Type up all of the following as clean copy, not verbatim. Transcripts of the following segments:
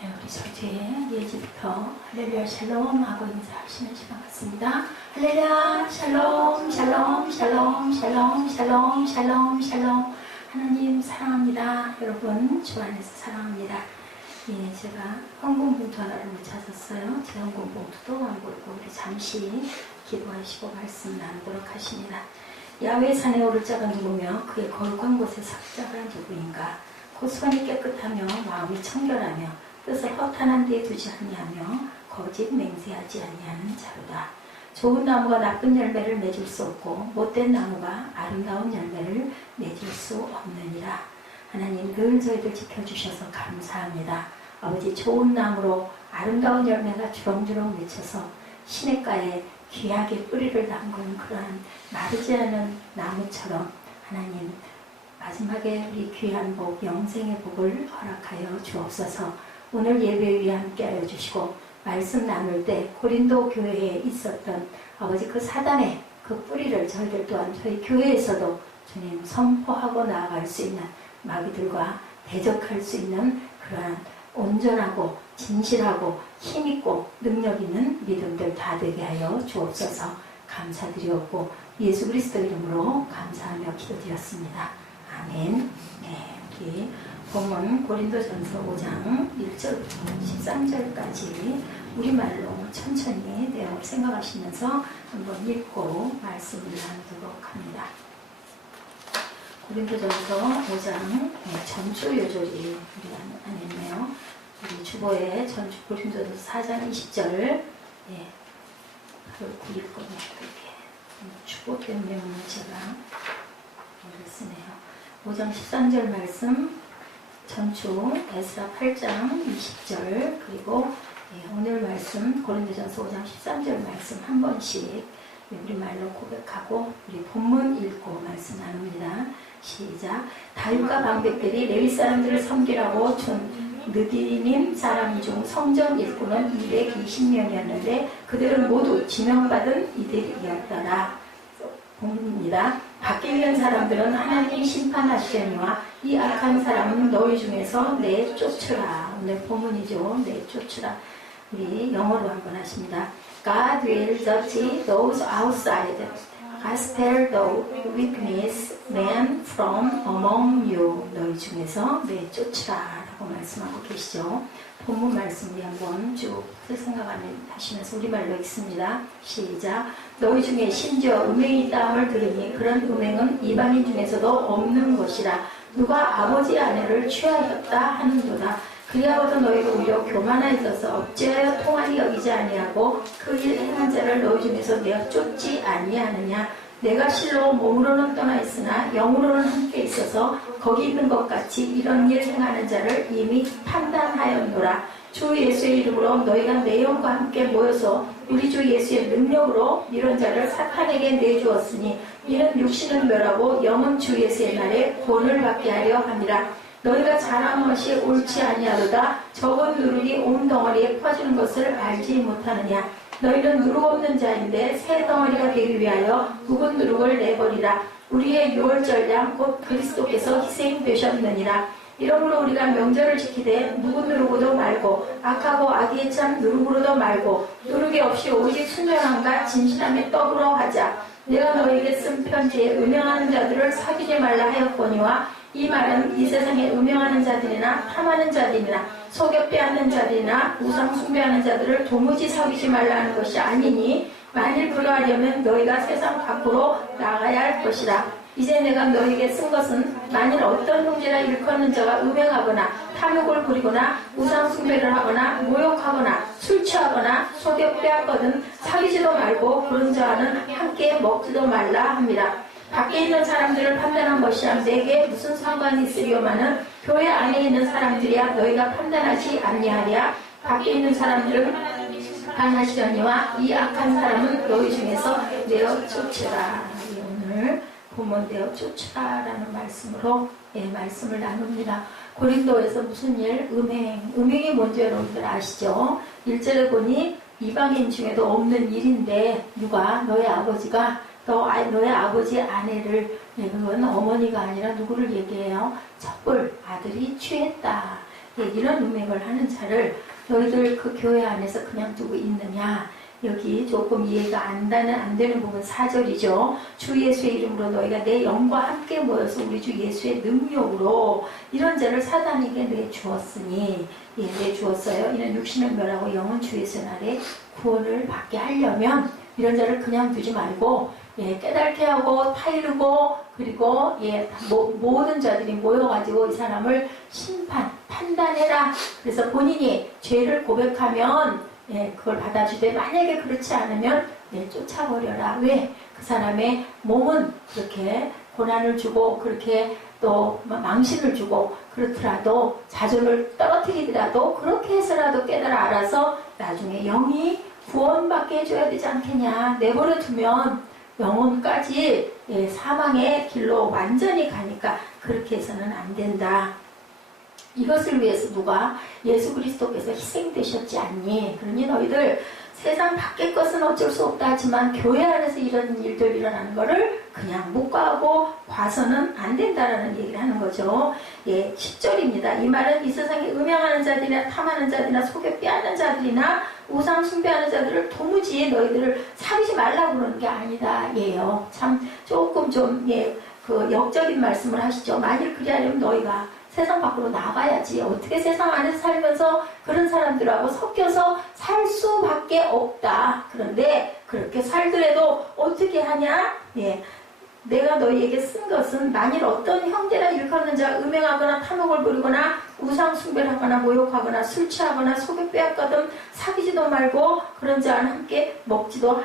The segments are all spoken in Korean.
네, 우리 서재 예지부터 할렐루야 샬롬 하고 인사하시는 시간 같습니다. 할렐루야 샬롬 샬롬 샬롬 샬롬 샬롬 샬롬 샬롬. 하나님 사랑합니다. 여러분 주 안에서 사랑합니다. 예, 제가 헌금봉투 하나를 못 찾았어요. 제 헌금봉투도 안 보이고 우리 잠시 기도하시고 말씀 나누도록 하십니다. 야외 산에 오를 자가 누구며 그의 거룩한 곳에 설 자가 누구인가. 곧 손이 깨끗하며 마음이 청결하며 뜻을 허탄한 데에 두지 아니하며 거짓 맹세하지 아니하는 자로다. 좋은 나무가 나쁜 열매를 맺을 수 없고 못된 나무가 아름다운 열매를 맺을 수 없느니라. 하나님 늘 저희들 지켜주셔서 감사합니다. 아버지 좋은 나무로 아름다운 열매가 주렁주렁 맺혀서 시냇가에 귀하게 뿌리를 담근 그러한 마르지 않은 나무처럼 하나님 마지막에 우리 귀한 복, 영생의 복을 허락하여 주옵소서. 오늘 예배 위에 함께하여 주시고 말씀 나눌 때 고린도 교회에 있었던 아버지 그 사단의 그 뿌리를 저희들 또한 저희 교회에서도 주님 선포하고 나아갈 수 있는 마귀들과 대적할 수 있는 그러한 온전하고 진실하고 힘있고 능력 있는 믿음들 다 되게 하여 주옵소서. 감사드리옵고 예수 그리스도 이름으로 감사하며 기도드렸습니다. 아멘. 네, 우리 본문 고린도전서 5장 1절부터 13절까지 우리말로 천천히 내용 생각하시면서 한번 읽고 말씀을 나누도록 합니다. 고린도전서 5장 전주 요절이 우리 안에 있네요. 우리 주보에 전주 고린도전서 4장 20절 바로 구릴 거네요. 주보 때문에 오늘 제가 이걸 쓰네요. 5장 13절 말씀 전주 에스라 8장 20절 그리고 오늘 말씀 고린도전서 5장 13절 말씀 한 번씩 우리말로 고백하고 우리 본문 읽고 말씀 나눕니다. 시작. 다윗과 방백들이 레위 사람들을 섬기라고 준 느디님 사람 중 성전 일꾼은 220명이었는데 그들은 모두 지명받은 이들이었더라. 본문입니다. 밖에 있는 사람들은 하나님이 심판하시려니와 이 악한 사람은 너희 중에서 내쫓으라. 오늘 본문이죠. 내쫓으라. 우리 영어로 한번 하십니다. God will judge those outside. Expel the wickedness man from among you. 너희 중에서 내쫓으라 라고 말씀하고 계시죠. 본문 말씀 우리 한번 쭉 생각하시면서 우리말로 읽습니다. 시작. 너희 중에 심지어 음행이 있다함을 들으니 그런 음행은 이방인 중에서도 없는 것이라. 누가 아버지 아내를 취하였다 하는도다. 그리하고도 너희가 오히려 교만하여서 어찌하여 통하리 여기지 아니하고 그 일 행한 자를 너희 중에서 내어 쫓지 아니하느냐. 내가 실로 몸으로는 떠나 있으나 영으로는 함께 있어서 거기 있는 것 같이 이런 일 행하는 자를 이미 판단하였노라. 주 예수의 이름으로 너희가 내 영과 함께 모여서 우리 주 예수의 능력으로 이런 자를 사탄에게 내주었으니 이는 육신은 멸하고 영은 주 예수의 날에 구원을 받게 하려 함이라. 너희가 잘한 것이 옳지 아니하도다. 적은 누룩이 온 덩어리에 퍼지는 것을 알지 못하느냐. 너희는 누룩 없는 자인데 새 덩어리가 되기 위하여 묵은 누룩을 내버리라. 우리의 유월절 양 곧 그리스도께서 희생되셨느니라. 이러므로 우리가 명절을 지키되 묵은 누룩으로도 말고 악하고 악의에 찬 누룩으로도 말고 누룩이 없이 오직 순전함과 진실함의 떡으로 하자. 내가 너희에게 쓴 편지에 음행하는 자들을 사귀지 말라 하였거니와 이 말은 이 세상에 음행하는 자들이나 탐하는 자들이나 속여 빼앗는 자들이나 우상 숭배하는 자들을 도무지 사귀지 말라는 것이 아니니 만일 그러하려면 너희가 세상 밖으로 나가야 할 것이라. 이제 내가 너희에게 쓴 것은 만일 어떤 형제나 일컫는 자가 음행하거나 탐욕을 부리거나 우상 숭배를 하거나 모욕하거나 술 취하거나 속여 빼앗거든 사귀지도 말고 그런 자와는 함께 먹지도 말라 합니다. 밖에 있는 사람들을 판단한 것이야 내게 무슨 상관이 있으리요마는 교회 안에 있는 사람들이야 너희가 판단하지 아니하랴. 밖에 있는 사람들은 판단하시려니와 이 악한 사람은 너희 중에서 내어 쫓으라. 오늘 본문 내어 쫓으라라는 말씀으로 말씀을 나눕니다. 고린도에서 무슨 일? 음행이 뭔지 여러분들 아시죠? 1절에 보니 이방인 중에도 없는 일인데 누가 너의 아버지가 너의 아버지 아내를 그건 어머니가 아니라 누구를 얘기해요? 첩을 아들이 취했다. 예, 이런 음행을 하는 자를 너희들 그 교회 안에서 그냥 두고 있느냐. 여기 조금 이해가 안 되는 부분 4절이죠. 주 예수의 이름으로 너희가 내 영과 함께 모여서 우리 주 예수의 능력으로 이런 자를 사단에게 내주었으니, 예, 내주었어요. 이는 육신을 멸하고 영은 주 예수 날에 구원을 받게 하려면 이런 자를 그냥 두지 말고, 예, 깨닫게 하고 타이르고, 그리고 예, 모든 자들이 모여가지고 이 사람을 판단해라. 그래서 본인이 죄를 고백하면 예, 그걸 받아주되 만약에 그렇지 않으면 네, 쫓아버려라. 왜? 그 사람의 몸은 그렇게 고난을 주고 그렇게 또 망신을 주고 그렇더라도 자존을 떨어뜨리더라도 그렇게 해서라도 깨달아 알아서 나중에 영이 구원받게 해줘야 되지 않겠냐. 내버려 두면 영혼까지 예, 사망의 길로 완전히 가니까 그렇게 해서는 안 된다. 이것을 위해서 누가 예수 그리스도께서 희생되셨지 않니? 그러니 너희들 세상 밖의 것은 어쩔 수 없다 하지만 교회 안에서 이런 일들 일어나는 거를 그냥 묵과하고 봐서는 안 된다라는 얘기를 하는 거죠. 예, 10절입니다. 이 말은 이 세상에 음행하는 자들이나 탐하는 자들이나 속여 빼앗는 자들이나 우상 숭배하는 자들을 도무지 너희들을 사귀지 말라고 그러는 게 아니다. 예요. 참 조금 좀 예, 그 역적인 말씀을 하시죠. 만일 그리하려면 너희가 세상 밖으로 나가야지. 어떻게 세상 안에서 살면서 그런 사람들하고 섞여서 살 수밖에 없다. 그런데 그렇게 살더라도 어떻게 하냐? 예, 내가 너희에게 쓴 것은 만일 어떤 형제나 일컫는 자 음행하거나 탐욕을 부리거나 우상 숭배를 하거나 모욕하거나 술 취하거나 속여 빼앗거든 사귀지도 말고 그런 자와 함께 먹지도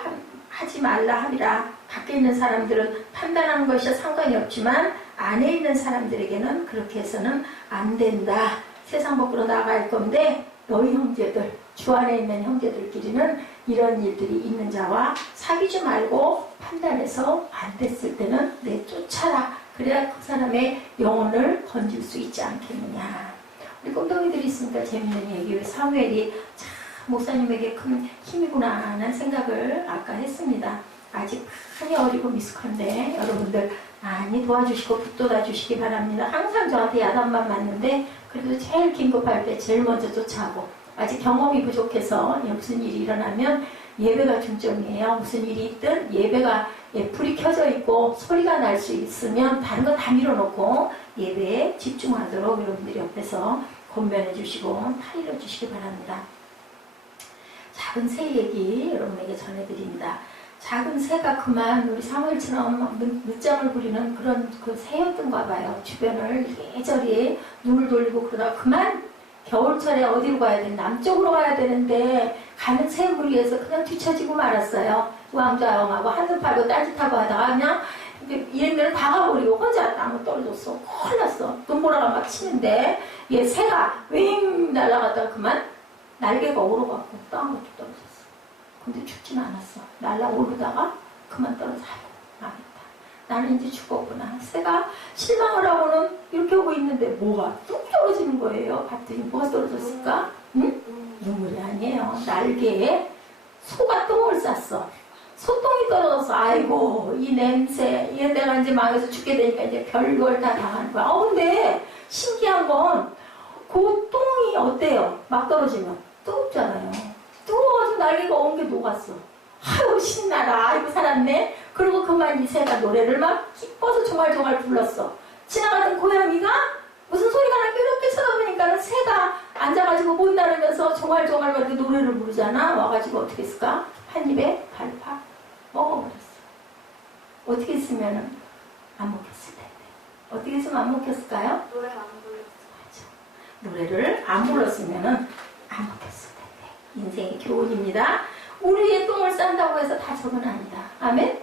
하지 말라 하리라. 밖에 있는 사람들은 판단하는 것이 상관이 없지만 안에 있는 사람들에게는 그렇게 해서는 안 된다. 세상 밖으로 나갈 건데 너희 형제들, 주 안에 있는 형제들끼리는 이런 일들이 있는 자와 사귀지 말고 판단해서 안 됐을 때는 내쫓아라. 그래야 그 사람의 영혼을 건질 수 있지 않겠느냐. 우리 꼼덩이들이 있으니까 재밌는 얘기. 왜 사무엘이 참 목사님에게 큰 힘이구나 하는 생각을 아까 했습니다. 아직 많이 어리고 미숙한데 여러분들 많이 도와주시고 붙돋아 주시기 바랍니다. 항상 저한테 야단만 맞는데 그래도 제일 긴급할 때 제일 먼저 쫓아가고 아직 경험이 부족해서 무슨 일이 일어나면 예배가 중점이에요. 무슨 일이 있든 예배가 불이 켜져 있고 소리가 날 수 있으면 다른 거 다 밀어놓고 예배에 집중하도록 여러분들이 옆에서 권면해 주시고 타일러 주시기 바랍니다. 작은 새 얘기 여러분에게 전해드립니다. 작은 새가 그만 우리 사무엘처럼 늦잠을 부리는 그런 그 새였던가 봐요. 주변을 이리저리 눈을 돌리고 그러다가 그만 겨울철에 어디로 가야 되는 남쪽으로 가야 되는데 가는 새 무리에서 그냥 뒤처지고 말았어요. 우왕좌왕하고 한눈 팔고 딴짓하고 하다가 그냥 얘네들은 다 가버리고 혼자 나무 떨어졌어. 큰일 났어. 눈보라가 막 치는데 얘 새가 윙 날아갔다가 그만 날개가 오르갖고 땅으로 떨어졌어. 근데 죽진 않았어. 날아오르다가 그만 떨어져. 망했다. 나는 이제 죽었구나. 새가 실망을 하고는 이렇게 오고 있는데 뭐가 뚝 떨어지는 거예요. 봤더니 뭐가 떨어졌을까? 응? 눈물이 아니에요. 날개에 소가 똥을 쌌어. 소똥이 떨어져서 아이고 이 냄새 얘 내가 이제 망해서 죽게 되니까 이제 별걸 다 당하는 거야. 근데 신기한 건 그 똥이 어때요? 막 떨어지면 뜨겁잖아요. 뜨거워서 날개가 온 게 녹았어. 아유 신나라. 아이고 살았네. 그리고 그만 이 새가 노래를 막 기뻐서 조갈조갈 불렀어. 지나가던 고양이가 무슨 소리가 나게 이렇게 쳐다보니까 새가 앉아가지고 못 나르면서 조갈조갈 그렇게 노래를 부르잖아. 와가지고 어떻게 했을까? 한 입에 발팍 먹어버렸어. 어떻게 했으면 안 먹혔을 텐데. 어떻게 했으면 안 먹혔을까요? 노래가 안 불렀어. 맞아. 노래를 안 불렀으면 안 먹혔을 텐데. 인생의 교훈입니다. 우리의 똥을 싼다고 해서 다 적은 아니다. 아멘?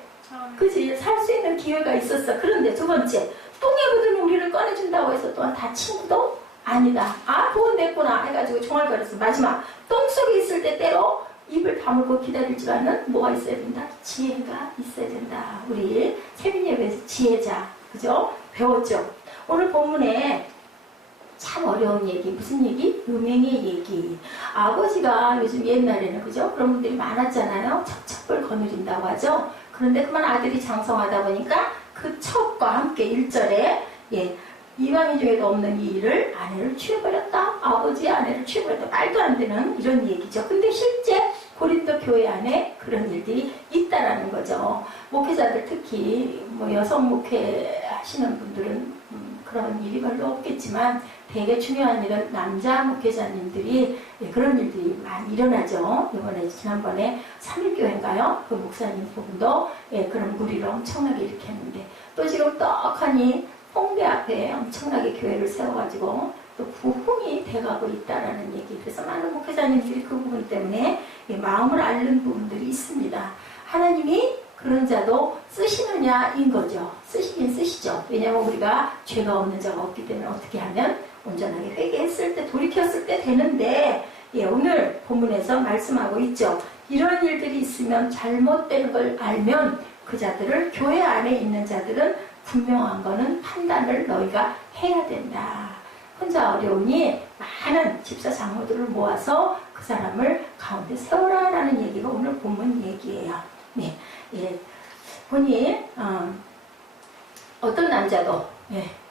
그치? 살 수 있는 기회가 있었어. 그런데 두 번째, 똥에 묻은 우리를 꺼내준다고 해서 또한 다 친구도 아니다. 아, 그건 됐구나 해가지고 종알거렸어. 마지막, 똥 속에 있을 때 때로 입을 다물고 기다릴 줄 아는 뭐가 있어야 된다? 지혜가 있어야 된다. 우리 세민예배에서 지혜자, 그죠? 배웠죠? 오늘 본문에 참 어려운 얘기. 무슨 얘기? 음행의 얘기. 아버지가 요즘 옛날에는, 그죠? 그런 분들이 많았잖아요. 첩첩을 거느린다고 하죠. 그런데 그만 아들이 장성하다 보니까 그 첩과 함께 1절에 이방인 중에도 없는 이 일을 아내를 취해버렸다. 아버지 아내를 취해버렸다. 말도 안 되는 이런 얘기죠. 근데 실제 고린도 교회 안에 그런 일들이 있다라는 거죠. 목회자들 특히 뭐 여성 목회 하시는 분들은 그런 일이 별로 없겠지만 되게 중요한 일은 남자 목회자님들이 그런 일들이 많이 일어나죠. 이번에 지난번에 3일교회인가요? 그 목사님 부분도 그런 무리를 엄청나게 일으켰는데 또 지금 떡하니 홍대 앞에 엄청나게 교회를 세워가지고 또 부흥이 돼가고 있다라는 얘기. 그래서 많은 목회자님들이 그 부분 때문에 마음을 앓는 부분들이 있습니다. 하나님이 그런 자도 쓰시느냐인 거죠. 쓰시긴 쓰시죠. 왜냐하면 우리가 죄가 없는 자가 없기 때문에 어떻게 하면 온전하게 회개했을 때 돌이켰을 때 되는데 오늘 본문에서 말씀하고 있죠. 이런 일들이 있으면 잘못된 걸 알면 그 자들을 교회 안에 있는 자들은 분명한 거는 판단을 너희가 해야 된다. 혼자 어려우니 많은 집사 장로들을 모아서 그 사람을 가운데 세워라라는 얘기가 오늘 본문 얘기예요. 네, 보니 어떤 남자도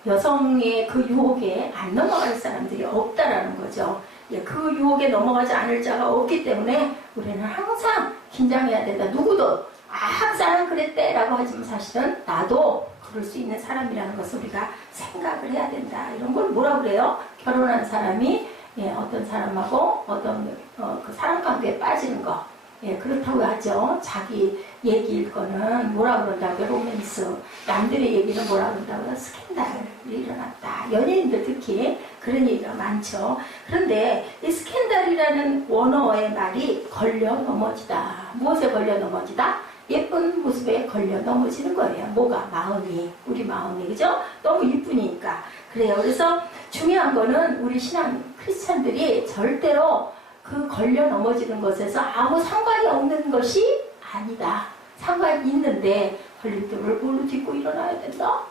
여성의 그 유혹에 안 넘어갈 사람들이 없다라는 거죠. 그 유혹에 넘어가지 않을 자가 없기 때문에 우리는 항상 긴장해야 된다. 누구도 항상 그랬대 라고 하지만 사실은 나도 그럴 수 있는 사람이라는 것을 우리가 생각을 해야 된다. 이런 걸 뭐라 그래요? 결혼한 사람이 어떤 사람하고 어떤 그 사람 관계에 빠지는 거 그렇다고 하죠. 자기 얘기일 거는 뭐라 그런다고요? 로맨스. 남들의 얘기는 뭐라 그런다고요? 스캔들이 일어났다. 연예인들 특히 그런 얘기가 많죠. 그런데 이 스캔들이라는 원어의 말이 걸려 넘어지다. 무엇에 걸려 넘어지다? 예쁜 모습에 걸려 넘어지는 거예요. 뭐가? 마음이. 우리 마음이. 그죠? 너무 이쁘니까. 그래요. 그래서 중요한 거는 우리 신앙 크리스찬들이 절대로 그 걸려 넘어지는 것에서 아무 상관이 없는 것이 아니다. 상관이 있는데 걸림돌을 뭘로 딛고 일어나야 된다.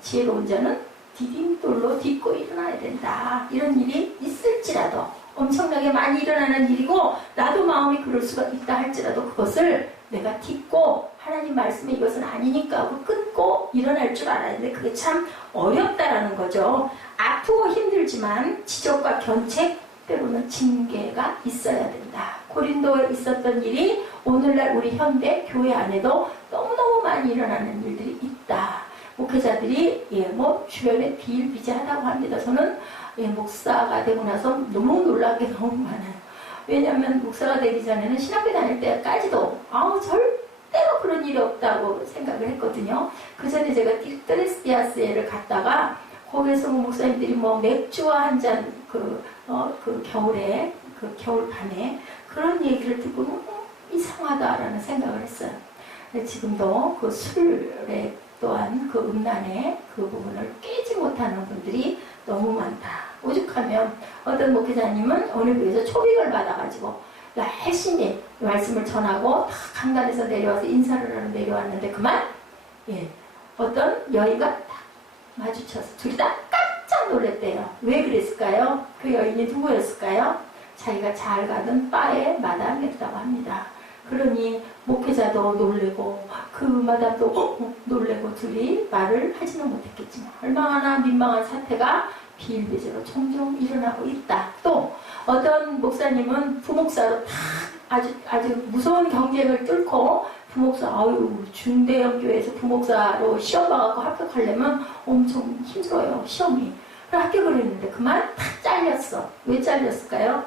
지혜로운 자는 디딤돌로 딛고 일어나야 된다. 이런 일이 있을지라도 엄청나게 많이 일어나는 일이고 나도 마음이 그럴 수가 있다 할지라도 그것을 내가 딛고 하나님 말씀에 이것은 아니니까 하고 끊고 일어날 줄 알아야 되는데 그게 참 어렵다라는 거죠. 아프고 힘들지만 지적과 견책 때로는 징계가 있어야 된다. 고린도에 있었던 일이 오늘날 우리 현대 교회 안에도 너무너무 많이 일어나는 일들이 있다. 목회자들이 뭐 주변에 비일비재하다고 합니다. 저는 목사가 되고 나서 너무 놀란 게 너무 많아요. 왜냐하면 목사가 되기 전에는 신학교 다닐 때까지도 절대로 그런 일이 없다고 생각을 했거든요. 그 전에 제가 트레스피아스에를 갔다가 거기에서 목사님들이 맥주와 한 잔 그 겨울에 그 겨울밤에 그런 얘기를 듣고 너무 이상하다라는 생각을 했어요. 지금도 그 술에 또한 그 음란의 그 부분을 깨지 못하는 분들이 너무 많다. 오죽하면 어떤 목회자님은 어느 교회에서 초빙을 받아가지고 열심히 말씀을 전하고 다 강단에서 내려와서 인사를 하러 내려왔는데 그만 어떤 여인과 딱 마주쳐서 둘이 다 깜짝 놀랐대요. 왜 그랬을까요? 그 여인이 누구였을까요? 자기가 잘 가던 바의 마담이었다고 합니다. 그러니 목회자도 놀래고 그 마담도 놀래고 둘이 말을 하지는 못했겠지만 얼마나 민망한 사태가 비일비재로 종종 일어나고 있다. 또 어떤 목사님은 부목사로 아주 무서운 경쟁을 뚫고 부목사 중대형 교회에서 부목사로 시험 봐갖고 합격하려면 엄청 힘들어요. 시험이. 그래서 합격을 했는데 그만 탁 잘렸어. 왜 잘렸을까요?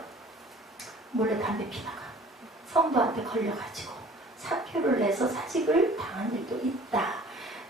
몰래 담배 피다가 성도한테 걸려가지고 사표를 내서 사직을 당한 일도 있다.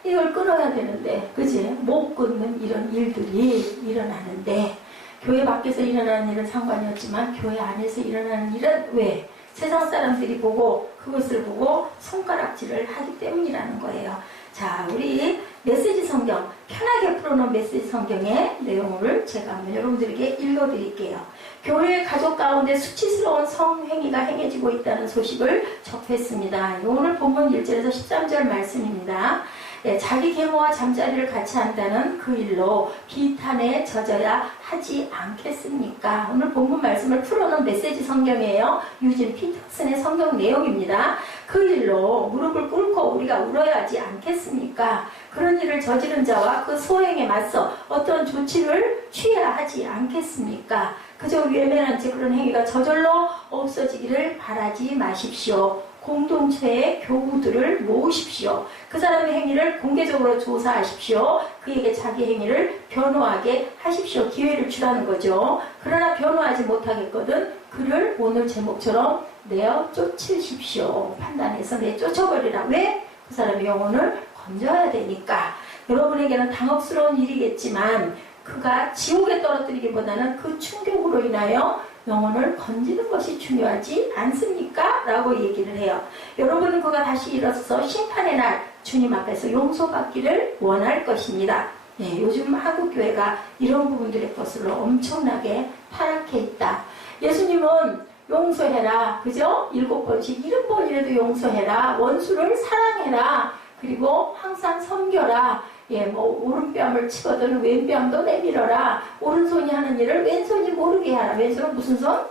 이걸 끊어야 되는데 그지? 못 끊는 이런 일들이 일어나는데 교회 밖에서 일어나는 일은 상관이 없지만 교회 안에서 일어나는 일은 왜? 세상 사람들이 보고 그것을 보고 손가락질을 하기 때문이라는 거예요. 자, 우리 메시지 성경, 편하게 풀어놓은 메시지 성경의 내용을 제가 한번 여러분들에게 읽어드릴게요. 교회 가족 가운데 수치스러운 성행위가 행해지고 있다는 소식을 접했습니다. 오늘 본문 1절에서 13절 말씀입니다. 예, 자기 계모와 잠자리를 같이 한다는 그 일로 비탄에 젖어야 하지 않겠습니까? 오늘 본문 말씀을 풀어놓은 메시지 성경이에요. 유진 피터슨의 성경 내용입니다. 그 일로 무릎을 꿇고 우리가 울어야 하지 않겠습니까? 그런 일을 저지른 자와 그 소행에 맞서 어떤 조치를 취해야 하지 않겠습니까? 그저 외면한 채 그런 행위가 저절로 없어지기를 바라지 마십시오. 공동체의 교우들을 모으십시오. 그 사람의 행위를 공개적으로 조사하십시오. 그에게 자기 행위를 변호하게 하십시오. 기회를 주라는 거죠. 그러나 변호하지 못하겠거든 그를 오늘 제목처럼 내어 쫓으십시오. 판단해서 내쫓아버리라. 왜? 그 사람의 영혼을 건져야 되니까. 여러분에게는 당혹스러운 일이겠지만 그가 지옥에 떨어뜨리기보다는 그 충격으로 인하여 영혼을 건지는 것이 중요하지 않습니까? 라고 얘기를 해요. 여러분은 그가 다시 일어서서 심판의 날 주님 앞에서 용서받기를 원할 것입니다. 네, 요즘 한국교회가 이런 부분들의 것으로 엄청나게 타락해 있다. 예수님은 용서해라. 그죠? 7번씩 70번이라도 용서해라. 원수를 사랑해라. 그리고 항상 섬겨라. 예, 뭐 오른뺨을 치거든 왼뺨도 내밀어라. 오른손이 하는 일을 왼손이 모르게 하라. 왼손은 무슨 손?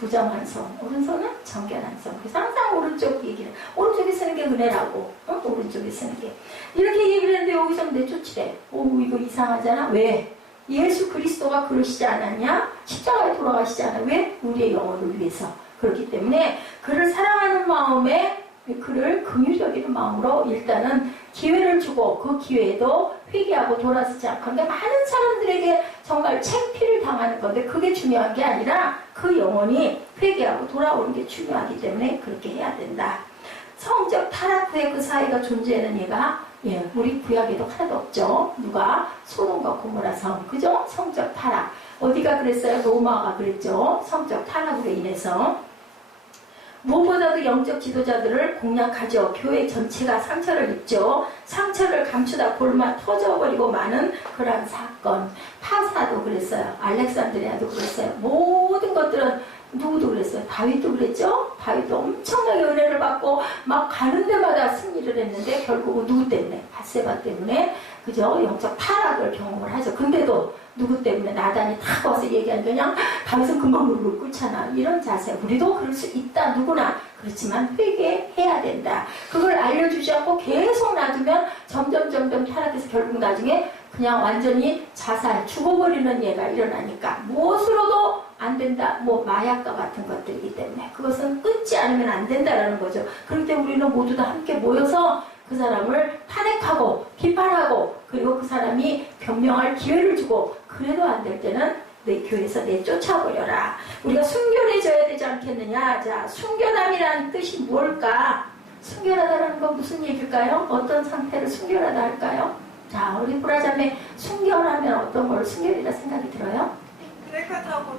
부정한 손. 오른손은 정결한 손. 그래서 항상 오른쪽 얘기를. 오른쪽에 쓰는 게 은혜라고. 오른쪽에 쓰는 게. 이렇게 얘기를 했는데 여기서 내쫓으래. 오, 이거 이상하잖아. 왜? 예수 그리스도가 그러시지 않았냐? 십자가에 돌아가시지 않아. 왜? 우리의 영혼을 위해서. 그렇기 때문에 그를 사랑하는 마음에 그를 긍휼히 여기는 마음으로 일단은 기회를 주고 그 기회에도 회개하고 돌아서지 않고 그러니까 많은 사람들에게 정말 창피를 당하는 건데 그게 중요한 게 아니라 그 영혼이 회개하고 돌아오는 게 중요하기 때문에 그렇게 해야 된다. 성적 타락 후에 그 사이가 존재하는 예가 우리 구약에도 하나도 없죠. 누가? 소돔과 고모라 성. 그죠? 성적 타락. 어디가 그랬어요? 로마가 그랬죠. 성적 타락으로 인해서. 무엇보다도 영적 지도자들을 공략하죠. 교회 전체가 상처를 입죠. 상처를 감추다 골마 터져버리고 많은 그러한 사건. 파사도 그랬어요. 알렉산드리아도 그랬어요. 모든 것들은 누구도 그랬어요. 다윗도 그랬죠. 다윗도 엄청나게 은혜를 받고 막 가는 데마다 승리를 했는데 결국은 누구 때문에? 밧세바 때문에 그죠? 영적 타락을 경험을 하죠. 근데도 누구 때문에? 나단이 탁 와서 얘기하는 그냥 다윗은 금방 무릎을 꿇잖아. 이런 자세. 우리도 그럴 수 있다. 누구나. 그렇지만 회개해야 된다. 그걸 알려주지 않고 계속 놔두면 점점 타락해서 결국 나중에 그냥 완전히 자살, 죽어버리는 예가 일어나니까 무엇으로도 안 된다. 뭐 마약과 같은 것들이기 때문에 그것은 끊지 않으면 안 된다라는 거죠. 그럴 때 우리는 모두 다 함께 모여서 그 사람을 탄핵하고 비판하고 그리고 그 사람이 변명할 기회를 주고 그래도 안 될 때는 내 교회에서 내쫓아버려라. 우리가 순결해져야 되지 않겠느냐. 자, 순결함이라는 뜻이 뭘까? 순결하다는 건 무슨 얘기일까요? 어떤 상태를 순결하다 할까요? 자, 우리 브라자매 순결하면 어떤 걸 순결이라 생각이 들어요? 깨끗하고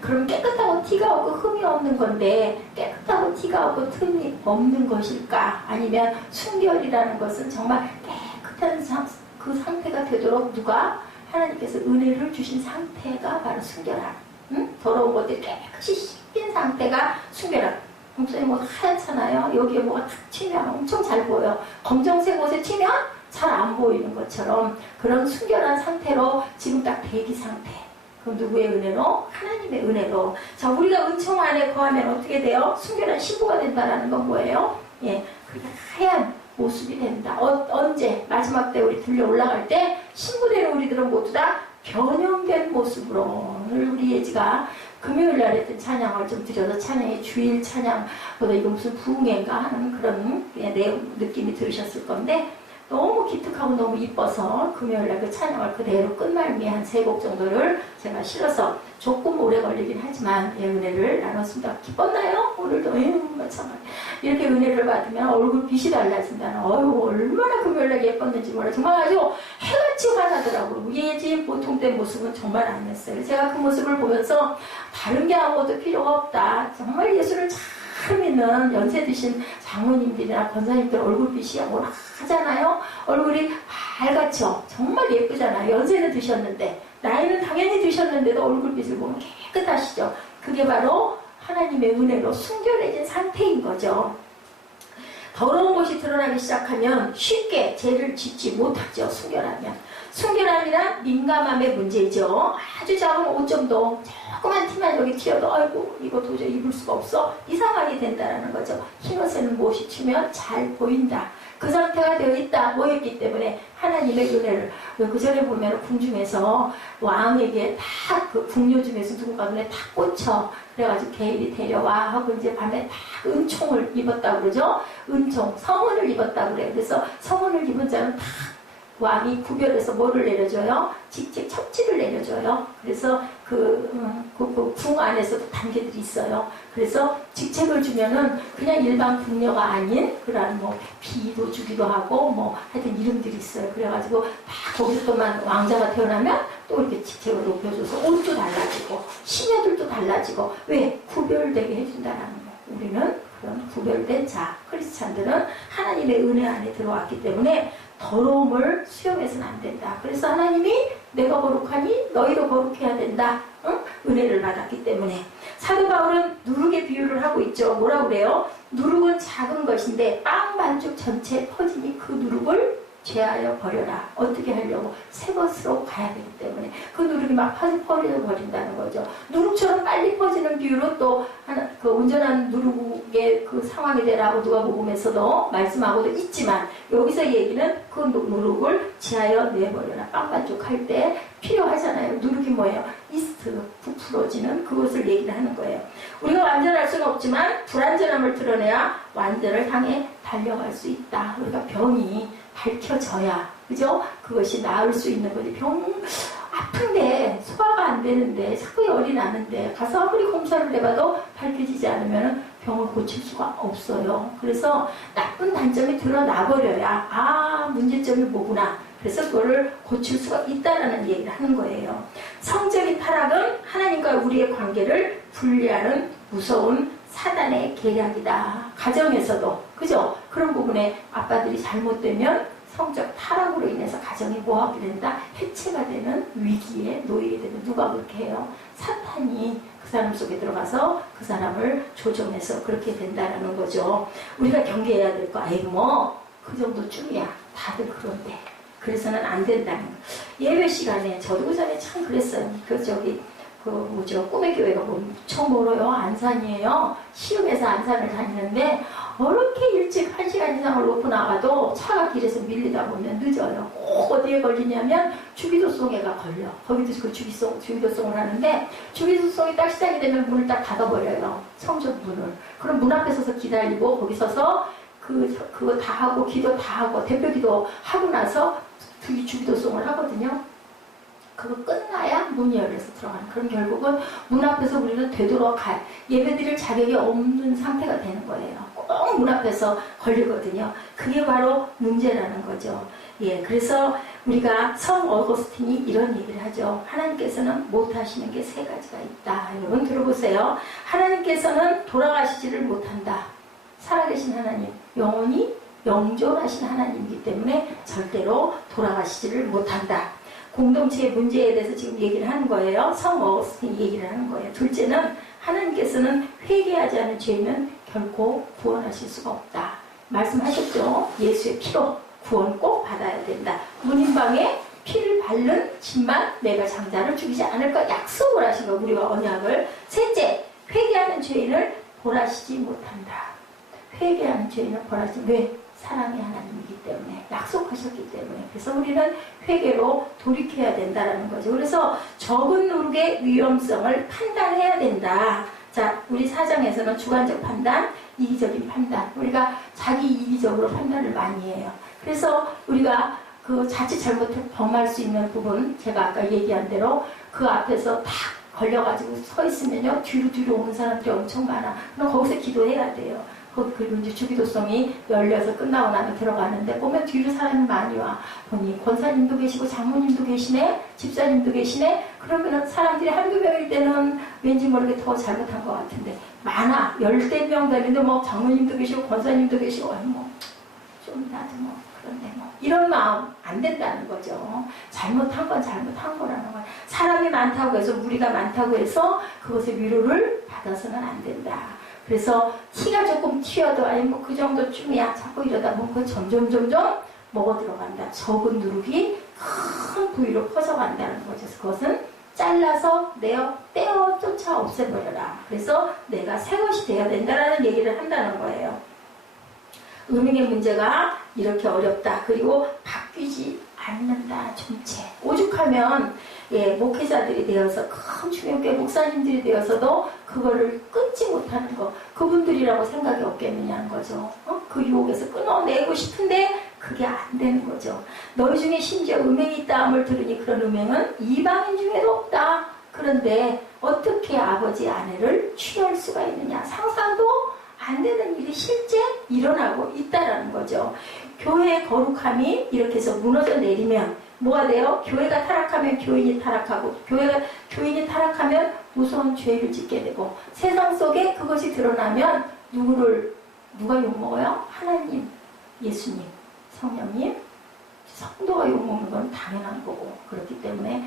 그럼 깨끗하고 티가 없고 흠이 없는 건데 깨끗하고 티가 없고 흠이 없는 것일까? 아니면 순결이라는 것은 정말 깨끗한 그 상태가 되도록 누가? 하나님께서 은혜를 주신 상태가 바로 순결함. 더러운 것들이 깨끗이 씻긴 상태가 순결함. 목소리 뭐 하얗잖아요. 여기에 뭐가 탁 튀면 엄청 잘 보여. 검정색 옷에 튀면 잘 안 보이는 것처럼 그런 순결한 상태로 지금 딱 대기 상태. 그럼 누구의 은혜로? 하나님의 은혜로. 자, 우리가 은총 안에 거하면 어떻게 돼요? 순결한 신부가 된다라는 건 뭐예요? 예, 그게 하얀 모습이 된다. 언제? 마지막 때 우리 들려 올라갈 때 신부되는 우리들은 모두 다 변형된 모습으로. 오늘 우리 예지가 금요일 날 했던 찬양을 좀 드려서 찬양의 주일 찬양보다 이거 무슨 부흥회인가 하는 그런 내용 느낌이 들으셨을 건데 너무 기특하고 너무 이뻐서 금요일날 그 찬양을 그대로 끝말미에 한 3곡 정도를 제가 실어서 조금 오래 걸리긴 하지만 은혜를 나눴습니다. 기뻤나요? 오늘도 참 이렇게 은혜를 받으면 얼굴 빛이 달라진다는 얼마나 금요일날 예뻤는지 몰라. 정말 아주 해같이 환하더라고요. 예지 보통된 모습은 정말 아니었어요. 제가 그 모습을 보면서 다른 게 아무것도 필요가 없다. 정말 예수를 참 믿는 연세 드신 장모님들이나 권사님들 얼굴빛이 오락하잖아요. 얼굴이 밝았죠. 정말 예쁘잖아요. 연세는 드셨는데 나이는 당연히 드셨는데도 얼굴빛을 보면 깨끗하시죠. 그게 바로 하나님의 은혜로 순결해진 상태인 거죠. 더러운 것이 드러나기 시작하면 쉽게 죄를 짓지 못하죠. 순결하면. 순결함이란 민감함의 문제죠. 아주 작은 오점도 조그만 티만 여기 튀어도 아이고 이거 도저히 입을 수가 없어. 이상하게 된다는 거죠. 흰 옷에는 무엇이 튀면 잘 보인다. 그 상태가 되어 있다. 뭐였기 때문에 하나님의 은혜를. 그 전에 보면 궁중에서 왕에게 다 그 궁녀 중에서 누군가 눈에 다 꽂혀. 그래가지고 게일이 데려와 하고 이제 밤에 다 은총을 입었다고 그러죠. 은총, 성은을 입었다고 그래요. 그래서 성은을 입은 자는 다 왕이 구별해서 뭐를 내려줘요? 직접 첩지를 내려줘요. 그래서 궁 안에서도 단계들이 있어요. 그래서 직책을 주면은 그냥 일반 궁녀가 아닌 그런 뭐 비도 주기도 하고 뭐 하여튼 이름들이 있어요. 그래가지고 다 거기서 또만 왕자가 태어나면 또 이렇게 직책을 높여줘서 옷도 달라지고 시녀들도 달라지고 왜? 구별되게 해준다는 거예요. 우리는 그런 구별된 자, 크리스찬들은 하나님의 은혜 안에 들어왔기 때문에 더러움을 수용해서는 안 된다. 그래서 하나님이 내가 거룩하니 너희도 거룩해야 된다. 응? 은혜를 받았기 때문에. 사도 바울은 누룩의 비유를 하고 있죠. 뭐라고 그래요? 누룩은 작은 것인데 빵 반죽 전체에 퍼지니 그 누룩을 죄하여 버려라. 어떻게 하려고? 새 것으로 가야 되기 때문에 그 누룩이 막 퍼져버린다는 거죠. 누룩처럼 빨리 퍼지는 비유로 또 그 온전한 누룩의 그 상황이 되라고 누가복음에서도 말씀하고도 있지만 여기서 얘기는 그 누룩을 죄하여 내버려라. 빵 반죽할 때 필요하잖아요. 누룩이 뭐예요? 이스트, 부풀어지는 그것을 얘기를 하는 거예요. 우리가 완전할 수는 없지만 불완전함을 드러내야 완전을 향해 달려갈 수 있다. 우리가 병이 밝혀져야, 그죠? 그것이 나을 수 있는 거지. 아픈데 소화가 안 되는데 자꾸 열이 나는데 가서 아무리 검사를 해봐도 밝혀지지 않으면 병을 고칠 수가 없어요. 그래서 나쁜 단점이 드러나버려야 문제점이 뭐구나. 그래서 그거를 고칠 수가 있다라는 얘기를 하는 거예요. 성적인 타락은 하나님과 우리의 관계를 분리하는 무서운 사단의 계략이다. 가정에서도, 그죠? 그런 부분에 아빠들이 잘못되면 성적 타락으로 인해서 가정이 뭐하게 된다? 해체가 되는 위기에 놓이게 되는. 누가 그렇게 해요? 사탄이 그 사람 속에 들어가서 그 사람을 조종해서 그렇게 된다는 거죠. 우리가 경계해야 될 거, 아이고 뭐 그 정도쯤이야. 다들 그런데. 그래서는 안 된다는 거. 예배 시간에 저도 그 전에 참 그랬어요. 꿈의 교회가 엄청 멀어요. 안산이에요. 시흥에서 안산을 다니는데 이렇게 일찍 1시간 이상을 놓고 나가도 차가 길에서 밀리다 보면 늦어요. 꼭 어디에 걸리냐면 주기도송에가 걸려. 거기도 그 주기도송을 하는데 주기도송이 딱 시작이 되면 문을 딱 닫아버려요. 성전 문을. 그럼 문 앞에 서서 기다리고 거기 서서 그거 다 하고 기도 다 하고 대표 기도 하고 나서 주기도송을 하거든요. 그거 끝나야 문이 열려서 들어가는. 그럼 결국은 문 앞에서 우리는 되도록 예배드릴 자격이 없는 상태가 되는 거예요. 꼭 문 앞에서 걸리거든요. 그게 바로 문제라는 거죠. 예, 그래서 우리가 성 어거스틴이 이런 얘기를 하죠. 하나님께서는 못하시는 게 3가지가 있다. 여러분 들어보세요. 하나님께서는 돌아가시지를 못한다. 살아계신 하나님, 영원히 영존하신 하나님이기 때문에 절대로 돌아가시지를 못한다. 공동체의 문제에 대해서 지금 얘기를 하는 거예요. 성 어거스틴이 얘기를 하는 거예요. 둘째는 하나님께서는 회개하지 않은 죄인은 결코 구원하실 수가 없다. 말씀하셨죠. 예수의 피로 구원 꼭 받아야 된다. 문인방에 피를 바른 집만 내가 장자를 죽이지 않을까 약속을 하신 거. 우리와 언약을. 셋째, 회개하는 죄인을 벌하시지 못한다. 회개하는 죄인을 벌하시지. 왜? 사랑의 하나님이기 때문에, 약속하셨기 때문에. 그래서 우리는 회개로 돌이켜야 된다는 거죠. 그래서 적은 누룩의 위험성을 판단해야 된다. 자, 우리 사정에서는 주관적 판단, 이기적인 판단. 우리가 자기 이기적으로 판단을 많이 해요. 그래서 우리가 그 자칫 잘못해 범할 수 있는 부분, 제가 아까 얘기한 대로 그 앞에서 탁 걸려가지고 서 있으면요, 뒤로 오는 사람들이 엄청 많아. 그럼 거기서 기도해야 돼요. 그리고 이제 주기도성이 열려서 끝나고 나면 들어가는데 보면 뒤로 사람이 많이 와. 보니 권사님도 계시고 장모님도 계시네, 집사님도 계시네. 그러면 사람들이 한두 명일 때는 왠지 모르게 더 잘못한 것 같은데 많아. 10명 되는데 뭐 장모님도 계시고 권사님도 계시고 좀 나도 그런데 이런 마음 안 된다는 거죠. 잘못한 건 잘못한 거라는 거야. 사람이 많다고 해서, 무리가 많다고 해서 그것의 위로를 받아서는 안 된다. 그래서 티가 조금 튀어도 아니 뭐 그 정도쯤이야 자꾸 이러다 보면 그 점점 먹어 들어간다. 적은 누룩이 큰 부위로 퍼져간다는 거죠. 그것은 잘라서 떼어 쫓아 없애버려라. 그래서 내가 새 것이 되어야 된다라는 얘기를 한다는 거예요. 음행의 문제가 이렇게 어렵다. 그리고 바뀌지 않는다. 전체 오죽하면 목회자들이 되어서 큰 중요교회 목사님들이 되어서도 그거를 끊지 못하는 거 그분들이라고 생각이 없겠느냐는 거죠. 그 유혹에서 끊어내고 싶은데 그게 안 되는 거죠. 너희 중에 심지어 음행이 있다함을 들으니 그런 음행은 이방인 중에도 없다. 그런데 어떻게 아버지 아내를 취할 수가 있느냐. 상상도 안 되는 일이 실제 일어나고 있다라는 거죠. 교회의 거룩함이 이렇게 해서 무너져 내리면 뭐가 돼요? 교회가 타락하면 교인이 타락하고 교인이 타락하면 무서운 죄를 짓게 되고 세상 속에 그것이 드러나면 누가 욕먹어요? 하나님, 예수님, 성령님, 성도가 욕먹는 건 당연한 거고 그렇기 때문에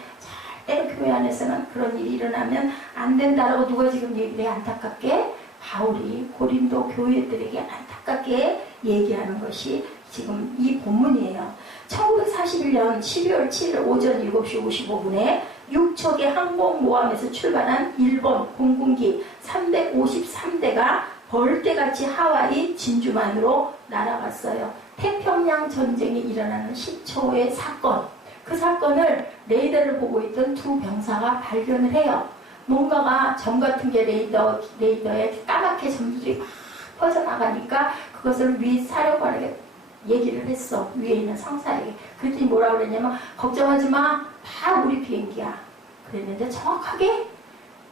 절대로 교회 안에서는 그런 일이 일어나면 안 된다라고 누가 지금 얘기해 안타깝게 바울이 고린도 교회들에게 안타깝게 얘기하는 것이 지금 이 본문이에요. 1941년 12월 7일 오전 7시 55분에 6척의 항공모함에서 출발한 일본 공군기 353대가 벌떼같이 하와이 진주만으로 날아갔어요. 태평양 전쟁이 일어나는 10초 후의 사건. 그 사건을 레이더를 보고 있던 두 병사가 발견을 해요. 뭔가가 점 같은 게 레이더에 까맣게 점들이 막 퍼져나가니까 그것을 위 사령관에게 얘기를 했어. 위에 있는 상사에게. 그랬더니 뭐라고 그랬냐면 걱정하지 마. 다 우리 비행기야. 그랬는데 정확하게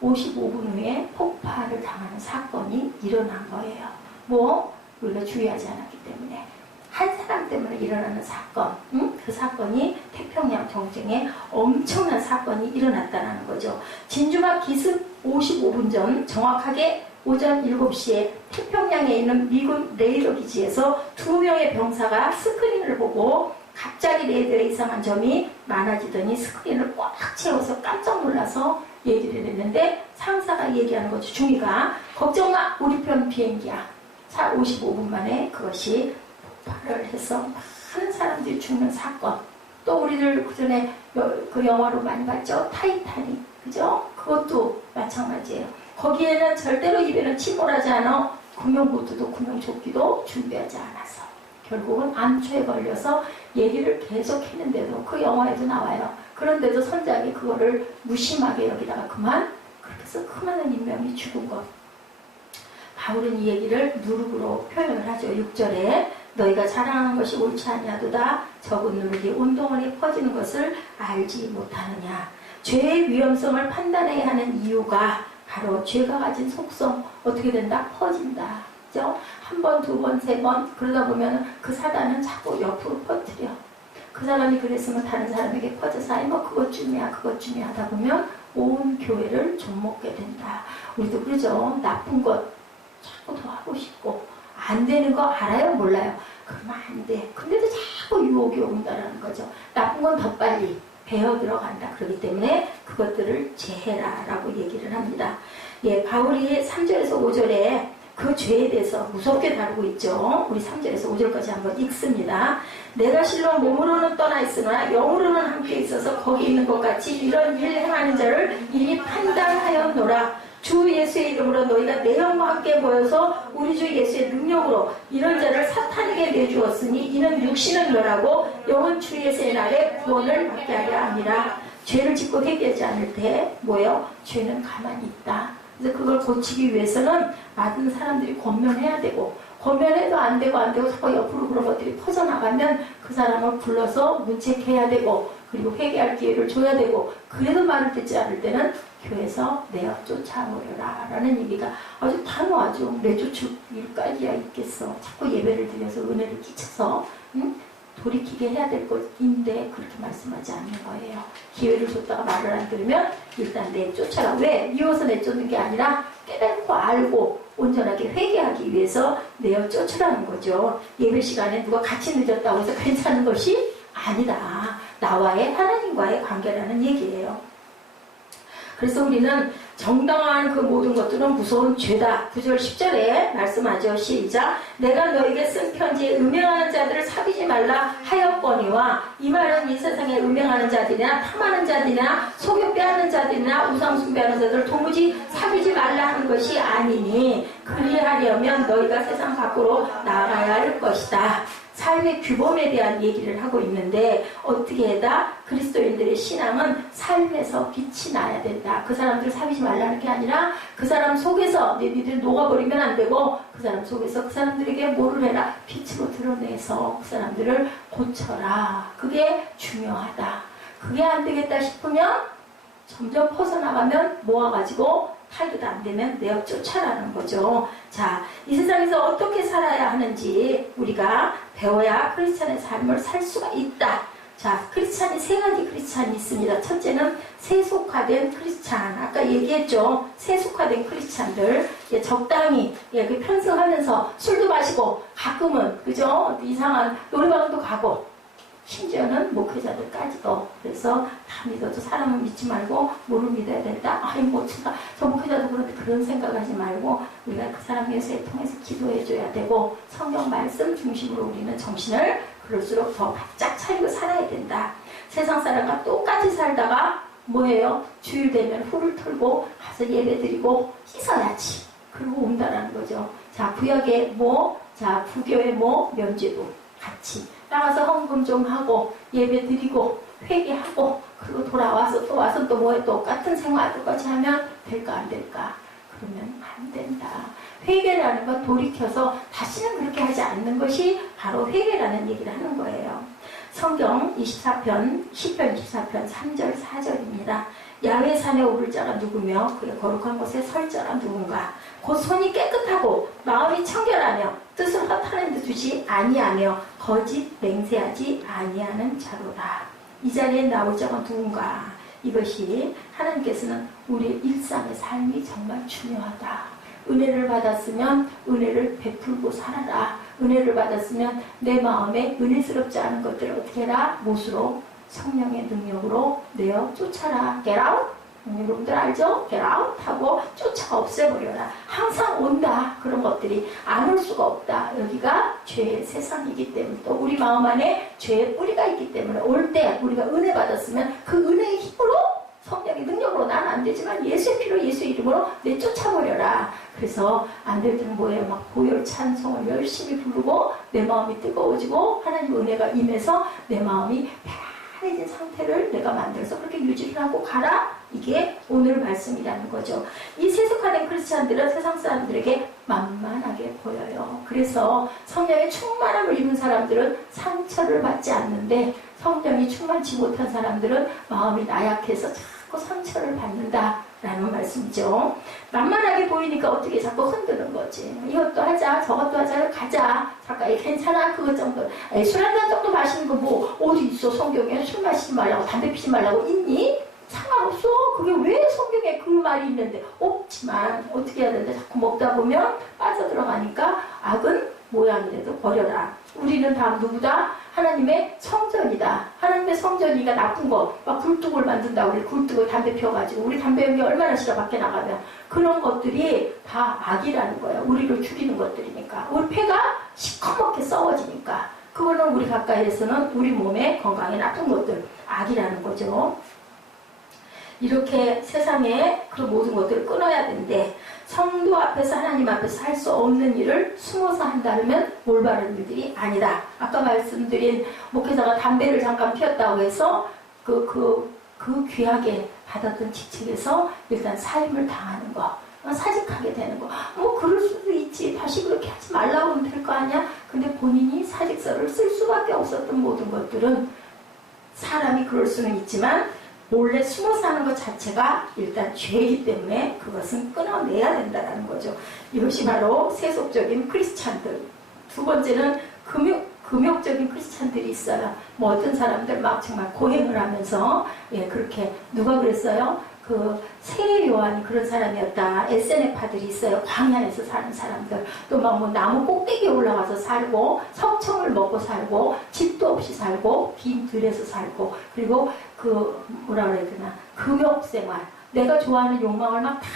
55분 후에 폭발을 당하는 사건이 일어난 거예요. 우리가 주의하지 않았기 때문에. 한 사람 때문에 일어나는 사건, 그 사건이 태평양 전쟁에 엄청난 사건이 일어났다는 거죠. 진주막 기습 55분 전 정확하게 오전 7시에 태평양에 있는 미군 레이더 기지에서 2명의 병사가 스크린을 보고 갑자기 레이더에 이상한 점이 많아지더니 스크린을 꽉 채워서 깜짝 놀라서 얘기를 했는데 상사가 얘기하는 거죠. 중위가 걱정마 우리 편 비행기야. 55분 만에 그것이 폭발을 해서 많은 사람들이 죽는 사건. 또 우리들 그전에 그 영화로 많이 봤죠. 타이타닉. 그죠? 그것도 마찬가지예요. 거기에는 절대로 입에는 침몰하지 않아 구명보트도 구명조끼도 준비하지 않아서 결국은 암초에 걸려서 얘기를 계속 했는데도 그 영화에도 나와요. 그런데도 선장이 그거를 무심하게 여기다가 그렇게 해서 수많은 인명이 죽은 것. 바울은 이 얘기를 누룩으로 표현을 하죠. 6절에 너희가 자랑하는 것이 옳지 아니하도다. 적은 누룩이 온 동안에 퍼지는 것을 알지 못하느냐. 죄의 위험성을 판단해야 하는 이유가 바로 죄가 가진 속성 어떻게 된다? 퍼진다. 그죠? 한 번, 두 번, 세 번 그러다 보면 그 사단은 자꾸 옆으로 퍼뜨려. 그 사람이 그랬으면 다른 사람에게 퍼져서 아니 뭐 그것쯤이야 하다 보면 온 교회를 좀먹게 된다. 우리도 그러죠. 나쁜 것 자꾸 더 하고 싶고 안 되는 거 알아요? 몰라요? 그러면 안 돼. 근데도 자꾸 유혹이 온다라는 거죠. 나쁜 건 더 빨리 배어 들어간다. 그렇기 때문에 그것들을 제해라 라고 얘기를 합니다. 예, 바울이 3절에서 5절에 그 죄에 대해서 무섭게 다루고 있죠. 우리 3절에서 5절까지 한번 읽습니다. 내가 실로 몸으로는 떠나 있으나 영으로는 함께 있어서 거기 있는 것 같이 이런 일 행하는 자를 이미 판단하였노라. 주 예수의 이름으로 너희가 내 영과 함께 모여서 우리 주 예수의 능력으로 이런 자를 사탄에게 내주었으니 이는 육신은 멸하고 영은 주 예수의 날에 구원을 받게 하려 함이라. 죄를 짓고 회개하지 않을 때 뭐예요? 죄는 가만히 있다. 그래서 그걸 고치기 위해서는 많은 사람들이 권면해야 되고 권면해도 안 되고 자꾸 옆으로 그런 것들이 퍼져나가면 그 사람을 불러서 문책해야 되고 그리고 회개할 기회를 줘야 되고 그래도 말을 듣지 않을 때는 교회에서 내어 쫓아오려라 라는 얘기가 아주 단호하죠. 내쫓을 일까지야 있겠어. 자꾸 예배를 드려서 은혜를 끼쳐서 돌이키게 해야 될 것인데 그렇게 말씀하지 않는 거예요. 기회를 줬다가 말을 안 들으면 일단 내쫓아라. 왜? 미워서 내쫓는 게 아니라 깨닫고 알고 온전하게 회개하기 위해서 내어 쫓으라는 거죠. 예배 시간에 누가 같이 늦었다고 해서 괜찮은 것이 아니다. 나와의 하나님과의 관계라는 얘기예요. 그래서 우리는 정당화하는 그 모든 것들은 무서운 죄다. 9절 10절에 말씀하죠. 시작. 내가 너에게 쓴 편지에 음행하는 자들을 사귀지 말라 하였거니와, 이 말은 이 세상에 음행하는 자들이나 탐하는 자들이나 속여 빼앗는 자들이나 우상 숭배하는 자들을 도무지 사귀지 말라 하는 것이 아니니, 그리하려면 너희가 세상 밖으로 나가야 할 것이다. 삶의 규범에 대한 얘기를 하고 있는데, 어떻게 해다? 그리스도인들의 신앙은 삶에서 빛이 나야 된다. 그 사람들을 사귀지 말라는 게 아니라 그 사람 속에서 내 니들 녹아버리면 안 되고, 그 사람 속에서 그 사람들에게 뭐를 해라? 빛으로 드러내서 그 사람들을 고쳐라. 그게 중요하다. 그게 안 되겠다 싶으면 점점 퍼져나가면 모아가지고 탈도 안 되면 내어 쫓아라는 거죠. 자, 이 세상에서 어떻게 살아야 하는지 우리가 배워야 크리스찬의 삶을 살 수가 있다. 자, 크리스찬이 세 가지 크리스찬이 있습니다. 첫째는 세속화된 크리스찬. 아까 얘기했죠. 세속화된 크리스찬들. 예, 적당히 그 편승하면서 술도 마시고 가끔은 그죠? 이상한 노래방도 가고, 심지어는 목회자들까지도. 그래서 다 믿어도 사람은 믿지 말고 뭐를 믿어야 된다. 아이 뭐 저 목회자도 그런데 그런 생각하지 말고 우리가 그 사람 예수에 통해서 기도해줘야 되고, 성경 말씀 중심으로 우리는 정신을 그럴수록 더 바짝 차리고 살아야 된다. 세상 사람과 똑같이 살다가 뭐예요? 주일 되면 후를 털고 가서 예배드리고 씻어야지. 그리고 온다라는 거죠. 자, 구역의 뭐, 자, 부교의 뭐, 면죄부 같이 나가서 헌금 좀 하고 예배 드리고 회개하고, 그리고 돌아와서 또 와서 또 뭐에 똑같은 생활 똑같이 하면 될까 안 될까? 그러면 안 된다. 회개라는 건 돌이켜서 다시는 그렇게 하지 않는 것이 바로 회개라는 얘기를 하는 거예요. 성경 24편 10편 24편 3절 4절입니다. 야훼 산에 오를 자가 누구며 그의 거룩한 곳에 설 자가 누군가. 곧 손이 깨끗하고 마음이 청결하며 뜻을 허탄한 데 두지 아니하며 거짓 맹세하지 아니하는 자로다. 이 자리에 나올 자가 누군가. 이것이 하나님께서는 우리의 일상의 삶이 정말 중요하다. 은혜를 받았으면 은혜를 베풀고 살아라. 은혜를 받았으면 내 마음에 은혜스럽지 않은 것들을 어떻게 해라? 못으로 성령의 능력으로 내어 쫓아라. Get out. 여러분들 알죠? Get out 하고 쫓아 없애버려라. 항상 온다. 그런 것들이 안 올 수가 없다. 여기가 죄의 세상이기 때문에, 또 우리 마음 안에 죄의 뿌리가 있기 때문에 올 때 우리가 은혜 받았으면 그 은혜의 힘으로, 성령의 능력으로, 나는 안 되지만 예수의 피로 예수의 이름으로 내쫓아버려라. 그래서 안 될 때는 뭐예요? 막 보혈 찬송을 열심히 부르고 내 마음이 뜨거워지고 하나님 은혜가 임해서 내 마음이 편해진 상태를 내가 만들어서 그렇게 유지를 하고 가라. 이게 오늘 말씀이라는 거죠. 이 세속화된 크리스찬들은 세상 사람들에게 만만하게 보여요. 그래서 성령의 충만함을 입은 사람들은 상처를 받지 않는데, 성령이 충만치 못한 사람들은 마음이 나약해서 자꾸 상처를 받는다라는 말씀이죠. 만만하게 보이니까 어떻게 자꾸 흔드는 거지. 이것도 하자, 저것도 하자, 가자. 잠깐 괜찮아, 그것 정도. 술 한잔 정도 마시는 거 뭐 어디 있어? 성경에 술 마시지 말라고, 담배 피지 말라고 있니? 상관없어. 그게 왜 성경에 그 말이 있는데? 없지만 어떻게 해야 되는데, 자꾸 먹다 보면 빠져들어가니까 악은 모양이라도 버려라. 우리는 다 누구다? 하나님의 성전이다. 하나님의 성전이가 나쁜 거, 막 굴뚝을 만든다고. 우리 굴뚝을 담배 피워가지고, 우리 담배 연기 얼마나 싫어, 밖에 나가면. 그런 것들이 다 악이라는 거예요. 우리를 죽이는 것들이니까. 우리 폐가 시커멓게 썩어지니까. 그거는 우리 가까이에서는 우리 몸에 건강에 나쁜 것들, 악이라는 거죠. 이렇게 세상에 그 모든 것들을 끊어야 되는데, 성도 앞에서, 하나님 앞에서 할 수 없는 일을 숨어서 한다면 올바른 일들이 아니다. 아까 말씀드린 목회자가 담배를 잠깐 피웠다고 해서 그 귀하게 받았던 직책에서 일단 사임을 당하는 거, 사직하게 되는 거. 뭐 그럴 수도 있지. 다시 그렇게 하지 말라고 하면 될 거 아니야. 근데 본인이 사직서를 쓸 수밖에 없었던 모든 것들은, 사람이 그럴 수는 있지만 몰래 숨어 사는 것 자체가 일단 죄이기 때문에 그것은 끊어내야 된다는 거죠. 이것이 바로 세속적인 크리스찬들. 두 번째는 금욕적인 크리스찬들이 있어요. 뭐 어떤 사람들 막 정말 고행을 하면서, 그렇게, 누가 그랬어요? 그 세 요한이 그런 사람이었다. SNF파들이 있어요. 광야에서 사는 사람들. 또 막 뭐 나무 꼭대기에 올라가서 살고, 석청을 먹고 살고, 집도 없이 살고, 빈 들에서 살고, 그리고 그 뭐라 그래야 되나, 금욕생활, 내가 좋아하는 욕망을 막 다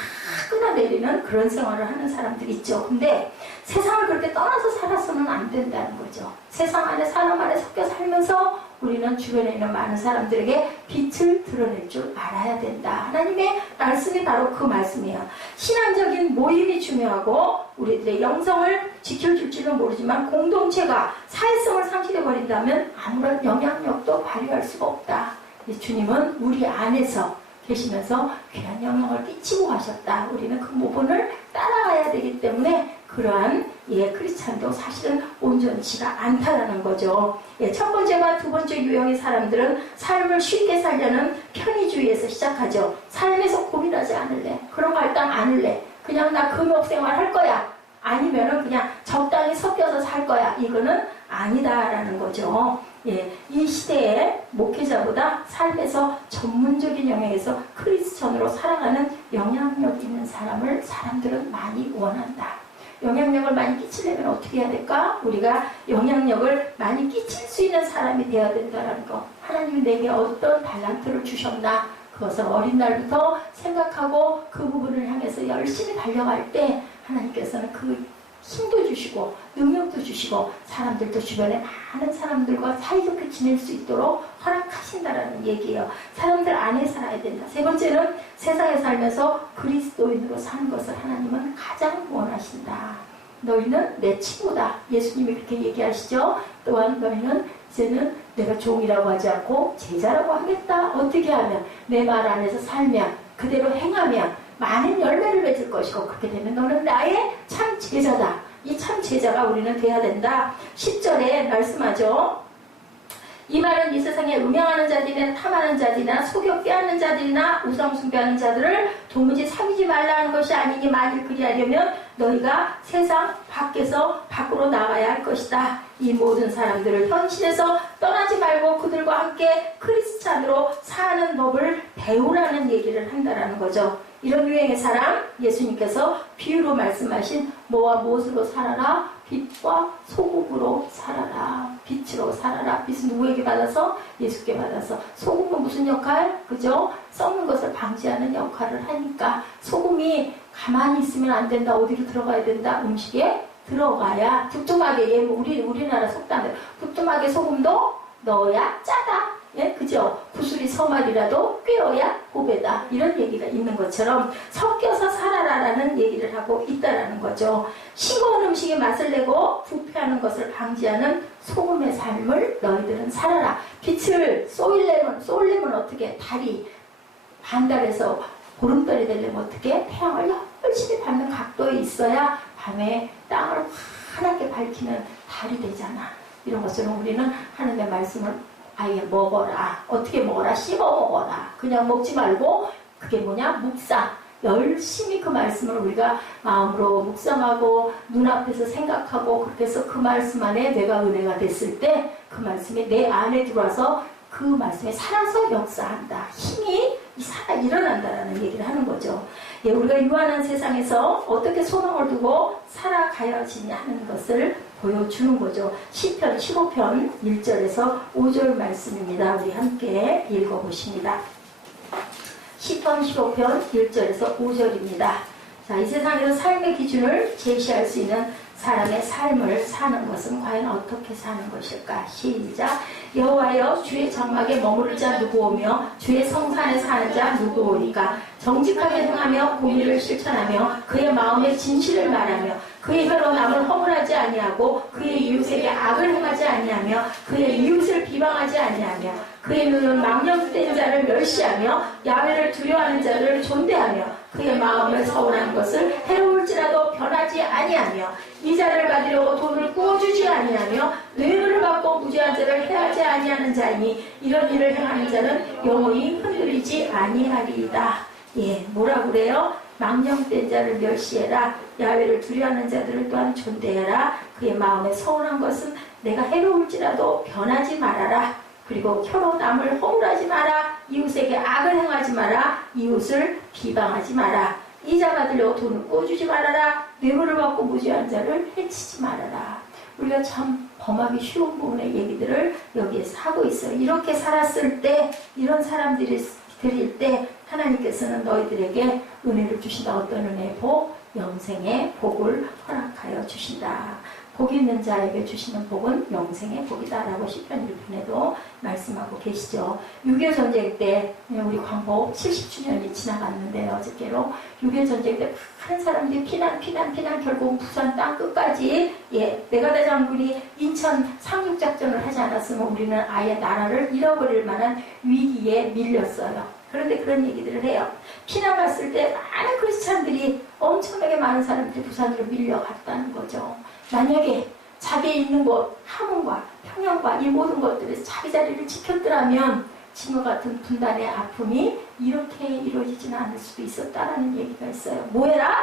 끊어내리는 그런 생활을 하는 사람들이 있죠. 근데 세상을 그렇게 떠나서 살아서는 안 된다는 거죠. 세상 안에 사람 안에 섞여 살면서 우리는 주변에 있는 많은 사람들에게 빛을 드러낼 줄 알아야 된다. 하나님의 말씀이 바로 그 말씀이에요. 신앙적인 모임이 중요하고 우리들의 영성을 지켜줄지는 모르지만 공동체가 사회성을 상실해버린다면 아무런 영향력도 발휘할 수가 없다. 주님은 우리 안에서 계시면서 귀한 영향을 끼치고 가셨다. 우리는 그 모본을 따라가야 되기 때문에 그러한 크리스찬도 사실은 온전치가 않다라는 거죠. 첫 번째와 두 번째 유형의 사람들은 삶을 쉽게 살려는 편의주의에서 시작하죠. 삶에서 고민하지 않을래. 그런 거 할당 않을래. 그냥 나 금욕생활 할 거야. 아니면은 그냥 적당히 섞여서 살 거야. 이거는 아니다라는 거죠. 이 시대의 목회자보다 삶에서 전문적인 영역에서 크리스천으로 살아가는 영향력 있는 사람들은 많이 원한다. 영향력을 많이 끼치려면 어떻게 해야 될까? 우리가 영향력을 많이 끼칠 수 있는 사람이 되어야 된다는 거. 하나님이 내게 어떤 달란트를 주셨나? 그것을 어린 날부터 생각하고 그 부분을 향해서 열심히 달려갈 때 하나님께서는 그 힘도 주시고 능력도 주시고 사람들도 주변에 많은 사람들과 사이좋게 지낼 수 있도록 허락하신다라는 얘기예요. 사람들 안에 살아야 된다. 세 번째는 세상에 살면서 그리스도인으로 사는 것을 하나님은 가장 원하신다. 너희는 내 친구다. 예수님이 그렇게 얘기하시죠. 또한 너희는 이제는 내가 종이라고 하지 않고 제자라고 하겠다. 어떻게 하면 내 말 안에서 살면 그대로 행하면 많은 열매를 맺을 것이고 그렇게 되면 너는 나의 참 제자다. 이 참 제자가 우리는 돼야 된다. 10절에 말씀하죠. 이 말은 이 세상에 음행하는 자들이나 탐하는 자들이나 속여 빼앗는 자들이나 우상 숭배하는 자들을 도무지 사귀지 말라는 것이 아니니 만일 그리하려면 너희가 세상 밖으로 나가야 할 것이다. 이 모든 사람들을 현실에서 떠나지 말고 그들과 함께 크리스찬으로 사는 법을 배우라는 얘기를 한다라는 거죠. 이런 유행의 사람, 예수님께서 비유로 말씀하신 뭐와 무엇으로 살아라? 빛과 소금으로 살아라. 빛으로 살아라. 빛은 누구에게 받아서? 예수께 받아서. 소금은 무슨 역할? 그죠? 썩는 것을 방지하는 역할을 하니까 소금이 가만히 있으면 안 된다. 어디로 들어가야 된다? 음식에 들어가야 두툼하게, 우리나라 속담대로 두툼하게 소금도 넣어야 짜다. 그죠? 구슬이 서말이라도 꿰어야 보배다. 이런 얘기가 있는 것처럼 섞여서 살아라라는 얘기를 하고 있다라는 거죠. 싱거운 음식에 맛을 내고 부패하는 것을 방지하는 소금의 삶을 너희들은 살아라. 빛을 쏠려면 어떻게? 달이 반달에서 보름달이 되려면 어떻게? 태양을 열심히 받는 각도에 있어야 밤에 땅을 환하게 밝히는 달이 되잖아. 이런 것처럼 우리는 하나님의 말씀을 아예 먹어라. 어떻게 먹어라? 씹어 먹어라. 그냥 먹지 말고 그게 뭐냐? 묵상. 열심히 그 말씀을 우리가 마음으로 묵상하고 눈앞에서 생각하고 그렇게 해서 그 말씀 안에 내가 은혜가 됐을 때 그 말씀이 내 안에 들어와서 그 말씀에 살아서 역사한다. 힘이 살아 일어난다라는 얘기를 하는 거죠. 우리가 유한한 세상에서 어떻게 소망을 두고 살아가야지냐 하는 것을 보여주는 거죠. 시편 15편 1절에서 5절 말씀입니다. 우리 함께 읽어보십니다. 시편 15편 1절에서 5절입니다. 자, 이 세상에서 삶의 기준을 제시할 수 있는 사람의 삶을 사는 것은 과연 어떻게 사는 것일까? 시작. 여호와여 주의 장막에 머무를 자 누구오며 주의 성산에 사는 자 누구오니까? 정직하게 행하며 공의를 실천하며 그의 마음에 진실을 말하며 그의 혀로 남을 허물하지 아니하고 그의 이웃에게 악을 행하지 아니하며 그의 이웃을 비방하지 아니하며 그의 눈은 망령된 자를 멸시하며 야훼를 두려워하는 자를 존대하며 그의 마음을 서운한 것을 해로울지라도 변하지 아니하며 이자를 받으려고 돈을 꾸어주지 아니하며 뇌물을 받고 무죄한 자를 해하지 아니하는 자이니 이런 일을 행하는 자는 영원히 흔들리지 아니하리이다. 뭐라 그래요? 망령된 자를 멸시해라. 야훼를 두려워하는 자들을 또한 존대해라. 그의 마음에 서운한 것은 내가 해로울지라도 변하지 말아라. 그리고 혀로 남을 허물하지 마라. 이웃에게 악을 행하지 마라. 이웃을 비방하지 마라. 이자 받으려고 돈을 꿔주지 말아라. 뇌물을 받고 무죄한 자를 해치지 말아라. 우리가 참 범하기 쉬운 부분의 얘기들을 여기에서 하고 있어요. 이렇게 살았을 때, 이런 사람들이 드릴 때 하나님께서는 너희들에게 은혜를 주신다. 어떤 은혜의 복? 영생의 복을 허락하여 주신다. 복 있는 자에게 주시는 복은 영생의 복이다라고 시편 1편에도 말씀하고 계시죠. 6.25 전쟁 때 우리 광복 70주년이 지나갔는데요. 어저께로 6.25 전쟁 때 많은 사람들이 피난 결국 부산 땅 끝까지 메가다 장군이 인천 상륙작전을 하지 않았으면 우리는 아예 나라를 잃어버릴 만한 위기에 밀렸어요. 그런데 그런 얘기들을 해요. 피난 갔을 때 많은 크리스찬들이 엄청나게 많은 사람들이 부산으로 밀려갔다는 거죠. 만약에 자기의 있는 곳, 함흥과 평양과 이 모든 것들에서 자기 자리를 지켰더라면 지금과 같은 분단의 아픔이 이렇게 이루어지지는 않을 수도 있었다라는 얘기가 있어요. 뭐해라?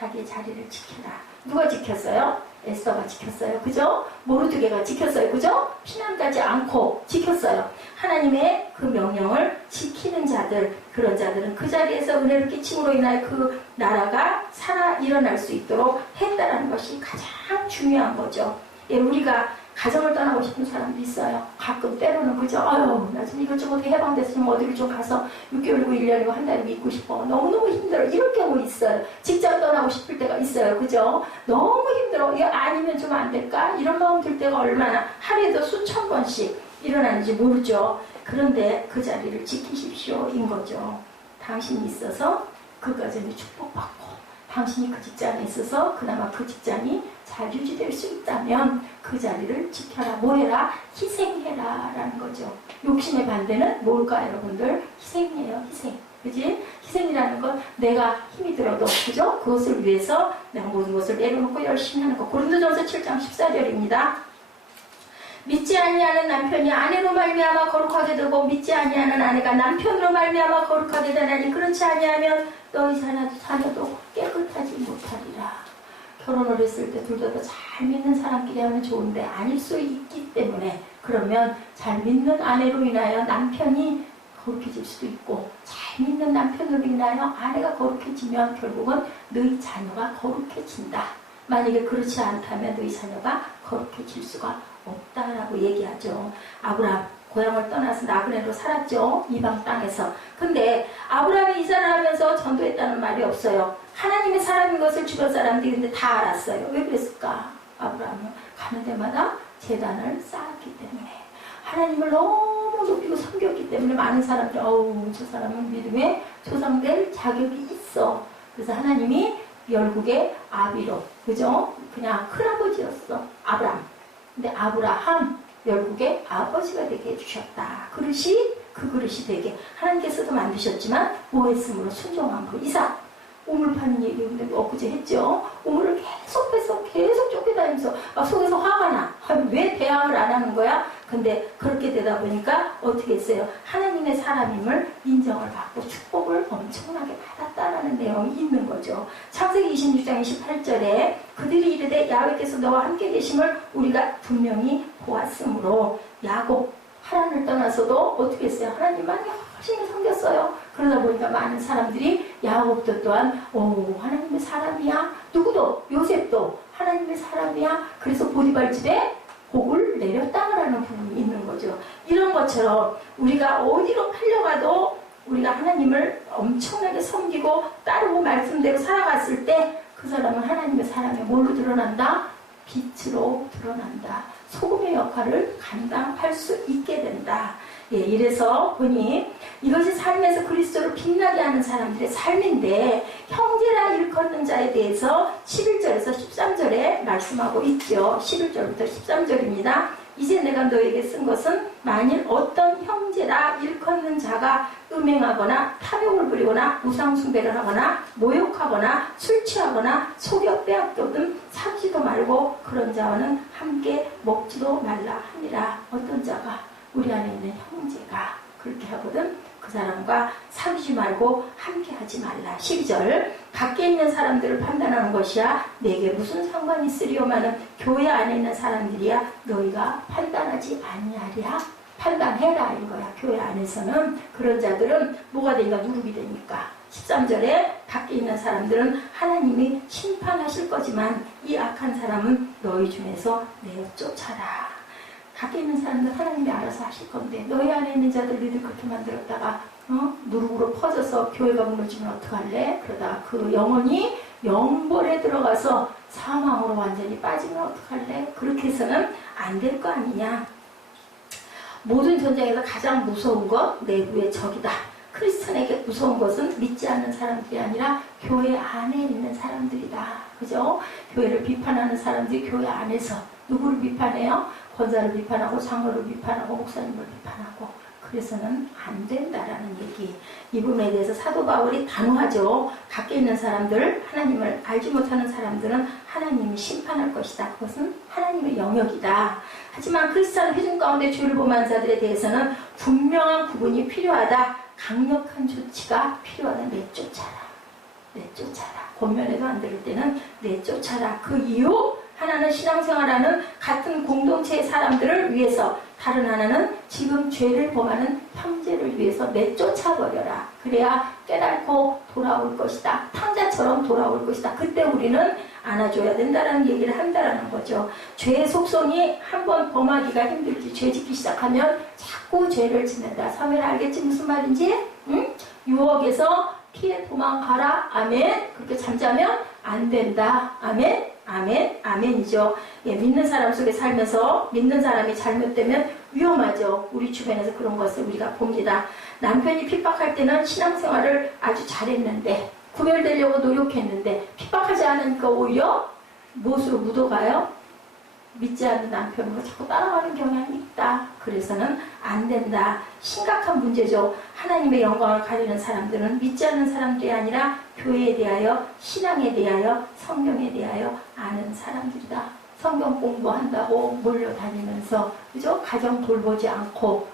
자기의 자리를 지켜라. 누가 지켰어요? 에스더가 지켰어요. 그죠? 모르드게가 지켰어요. 그죠? 피난 가지 않고 지켰어요. 하나님의 그 명령을 지키는 자들, 그런 자들은 그 자리에서 은혜를 끼침으로 인하여 그 나라가 살아 일어날 수 있도록 했다라는 것이 가장 중요한 거죠. 우리가 가정을 떠나고 싶은 사람도 있어요. 가끔 때로는 그죠? 아유, 나 좀 이것저것 해방돼서 좀 어디를 좀 가서 6개월이고 1년이고 한 달이고 있고 싶어. 너무너무 힘들어. 이런 경우 있어요. 직장 떠나고 싶을 때가 있어요. 그죠? 너무 힘들어. 이거 아니면 좀 안 될까? 이런 마음 들 때가 얼마나 하루에도 수천 번씩 일어나는지 모르죠. 그런데 그 자리를 지키십시오인 거죠. 당신이 있어서 그 가정이 축복받고 당신이 그 직장에 있어서 그나마 그 직장이 잘 유지될 수 있다면 그 자리를 지켜라. 뭐해라? 희생해라 라는 거죠. 욕심의 반대는 뭘까 여러분들? 희생이에요. 희생. 그지? 희생이라는 건 내가 힘이 들어도 그죠? 그것을 위해서 내가 모든 것을 내려놓고 열심히 하는 거. 고린도전서 7장 14절입니다. 믿지 아니하는 남편이 아내로 말미암아 거룩하게 되고 믿지 아니하는 아내가 남편으로 말미암아 거룩하게 되나니 그렇지 아니하면 너희 자녀도 깨끗하지 못하리라. 결혼을 했을 때 둘 다 잘 믿는 사람끼리 하면 좋은데 아닐 수 있기 때문에 그러면 잘 믿는 아내로 인하여 남편이 거룩해질 수도 있고 잘 믿는 남편으로 인하여 아내가 거룩해지면 결국은 너희 자녀가 거룩해진다. 만약에 그렇지 않다면 너희 자녀가 거룩해질 수가 없다라고 얘기하죠. 아브라함 고향을 떠나서 나그네로 살았죠. 이방 땅에서. 근데 아브라함이 이사를 하면서 전도했다는 말이 없어요. 하나님의 사람인 것을 주변 사람들이 근데 다 알았어요. 왜 그랬을까? 아브라함은 가는 데마다 제단을 쌓았기 때문에 하나님을 너무 높이고 섬겼기 때문에 많은 사람들이 어우 저 사람은 믿음의 조상될 자격이 있어. 그래서 하나님이 열국의 아비로 그죠? 그냥 큰아버지였어. 아브라함. 근데 아브라함 열국의 아버지가 되게 해주셨다. 그 그릇이 되게 하나님께서도 만드셨지만 뭐 했으므로 순종한 그 이삭. 우물 파는 얘기 근데 엊그제 했죠. 우물을 계속 쫓겨다니면서 속에서 화가 나. 왜 대항을 안 하는 거야? 근데 그렇게 되다 보니까 어떻게 했어요? 하나님의 사람임을 인정을 받고 축복을 엄청나게 받았다라는 내용이 있는 거죠. 창세기 26장 28절에 그들이 이르되 야훼께서 너와 함께 계심을 우리가 분명히 보았으므로 야곱 하나님을 떠나서도 어떻게 했어요? 하나님만이 열심히 섬겼어요. 그러다 보니까 많은 사람들이 야곱도 또한 하나님의 사람이야. 누구도 요셉도 하나님의 사람이야. 그래서 보디발 집에 복을 내렸다라는 부분이 있는 거죠. 이런 것처럼 우리가 어디로 팔려가도 우리가 하나님을 엄청나게 섬기고 따르고 말씀대로 살아갔을 때 그 사람은 하나님의 사람이 뭘로 드러난다? 빛으로 드러난다. 소금의 역할을 감당할 수 있게 된다. 이래서 보니 이것이 삶에서 그리스도를 빛나게 하는 사람들의 삶인데 형제라 일컫는 자에 대해서 11절에서 13절에 말씀하고 있죠. 11절부터 13절입니다. 이제 내가 너에게 쓴 것은 만일 어떤 형제라 일컫는 자가 음행하거나 탐욕을 부리거나 우상숭배를 하거나 모욕하거나 술 취하거나 속여 빼앗거든 사지도 말고 그런 자와는 함께 먹지도 말라 하니라. 어떤 자가 우리 안에 있는 형제가 그렇게 하거든 그 사람과 사귀지 말고 함께 하지 말라. 12절 밖에 있는 사람들을 판단하는 것이야 내게 무슨 상관이 있으리오마는 교회 안에 있는 사람들이야 너희가 판단하지 아니하랴. 판단해라 이거야. 교회 안에서는 그런 자들은 뭐가 되니까 누룩이 되니까. 13절에 밖에 있는 사람들은 하나님이 심판하실 거지만 이 악한 사람은 너희 중에서 내어 쫓아라. 밖에 있는 사람들 하나님이 알아서 하실 건데 너희 안에 있는 자들 너희들 그렇게 만들었다가 누룩으로 퍼져서 교회가 무너지면 어떡할래? 그러다 그 영혼이 영벌에 들어가서 사망으로 완전히 빠지면 어떡할래? 그렇게 해서는 안 될 거 아니냐. 모든 전쟁에서 가장 무서운 것 내부의 적이다. 크리스천에게 무서운 것은 믿지 않는 사람들이 아니라 교회 안에 있는 사람들이다. 그죠? 교회를 비판하는 사람들이 교회 안에서 누구를 비판해요? 권사를 비판하고 장로를 비판하고 목사님을 비판하고. 그래서는 안 된다라는 얘기. 이 부분에 대해서 사도 바울이 단호하죠. 밖에 있는 사람들, 하나님을 알지 못하는 사람들은 하나님이 심판할 것이다. 그것은 하나님의 영역이다. 하지만 크리스찬 회중 가운데 죄를 범한 자들에 대해서는 분명한 구분이 필요하다. 강력한 조치가 필요하다. 내쫓아라. 내쫓아라. 권면해도 안 들을 때는 내쫓아라. 그 이유? 하나는 신앙생활하는 같은 공동체의 사람들을 위해서, 다른 하나는 지금 죄를 범하는 형제를 위해서 내쫓아버려라. 그래야 깨닫고 돌아올 것이다. 탕자처럼 돌아올 것이다. 그때 우리는 안아줘야 된다는 얘기를 한다라는 거죠. 죄의 속성이 한번 범하기가 힘들지. 죄 짓기 시작하면 자꾸 죄를 짓는다. 사회를 알겠지 무슨 말인지? 응? 유혹에서 피해 도망가라. 아멘. 그렇게 잠자면 안 된다. 아멘. 아멘, 아멘이죠. 예, 믿는 사람 속에 살면서 믿는 사람이 잘못되면 위험하죠. 우리 주변에서 그런 것을 우리가 봅니다. 남편이 핍박할 때는 신앙생활을 아주 잘했는데, 구별되려고 노력했는데 핍박하지 않으니까 오히려 무엇으로 묻어가요? 믿지 않는 남편으로 자꾸 따라가는 경향이 있다. 그래서는 안 된다. 심각한 문제죠. 하나님의 영광을 가리는 사람들은 믿지 않는 사람들이 아니라 교회에 대하여, 신앙에 대하여, 성경에 대하여 아는 사람들이다. 성경 공부한다고 몰려다니면서, 그죠? 가정 돌보지 않고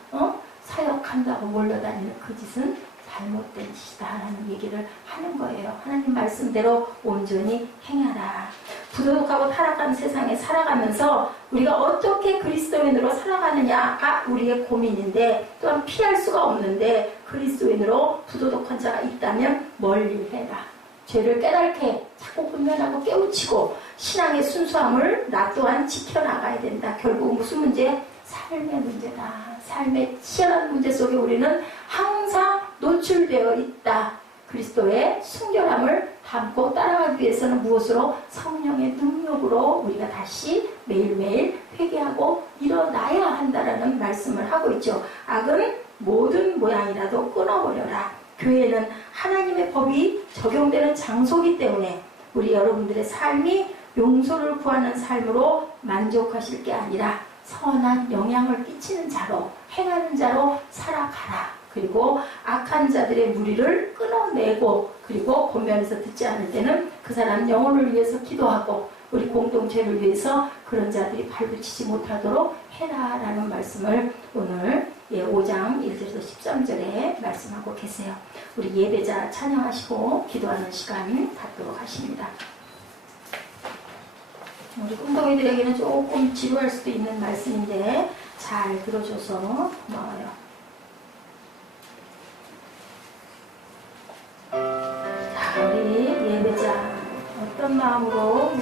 사역한다고 몰려다니는 그 짓은 잘못된 짓이다라는 얘기를 하는 거예요. 하나님 말씀대로 온전히 행하라. 부도덕하고 타락한 세상에 살아가면서 우리가 어떻게 그리스도인으로 살아가느냐가 우리의 고민인데, 또한 피할 수가 없는데, 그리스도인으로 부도덕한 자가 있다면 멀리 해라. 죄를 깨닫게 자꾸 분별하고 깨우치고 신앙의 순수함을 나 또한 지켜나가야 된다. 결국 무슨 문제? 삶의 문제다. 삶의 치열한 문제 속에 우리는 항상 노출되어 있다. 그리스도의 순결함을 담고 따라가기 위해서는 무엇으로? 성령의 능력으로 우리가 다시 매일매일 회개하고 일어나야 한다라는 말씀을 하고 있죠. 악은 모든 모양이라도 끊어버려라. 교회는 하나님의 법이 적용되는 장소이기 때문에 우리 여러분들의 삶이 용서를 구하는 삶으로 만족하실 게 아니라 선한 영향을 끼치는 자로, 행하는 자로 살아가라. 그리고 악한 자들의 무리를 끊어내고, 그리고 권면에서 듣지 않을 때는 그 사람 영혼을 위해서 기도하고 우리 공동체를 위해서 그런 자들이 발붙이지 못하도록 해라라는 말씀을 오늘 5장 1절에서 13절에 말씀하고 계세요. 우리 예배자 찬양하시고 기도하는 시간 갖도록 하십니다. 우리 꿈덩이들에게는 조금 지루할 수도 있는 말씀인데 잘 들어줘서 고마워요. 자, 우리 예배자 어떤 마음으로